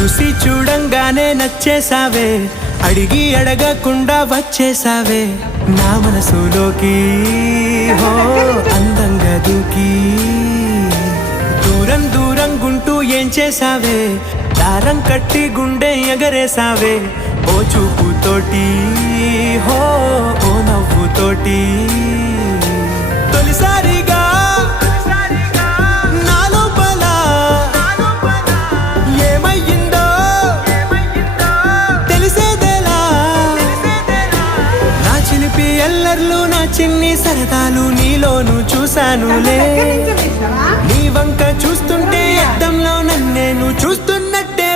చూసి చూడంగానే నచ్చేసావే, అడిగి అడగకుండా వచ్చేసావే నా మనసులోకి. హో అందంగా దూకి దూరం దూరం గుంటూ ఏం చేసావే, దారం కట్టి గుండె ఎగరేసావే ఓ చూపుతోటి. హో ఓ నవ్వుతోటి తొలిసారిగా నా లోపల ఏమయ్యిందో తెలిసేదేలా. నా చిలిపి ఎల్లర్లు నా చిన్ని సరదాలు నీలోను చూశానులే. నీ వంక చూస్తుంటే అద్దంలో నన్నేను చూస్తున్నట్టే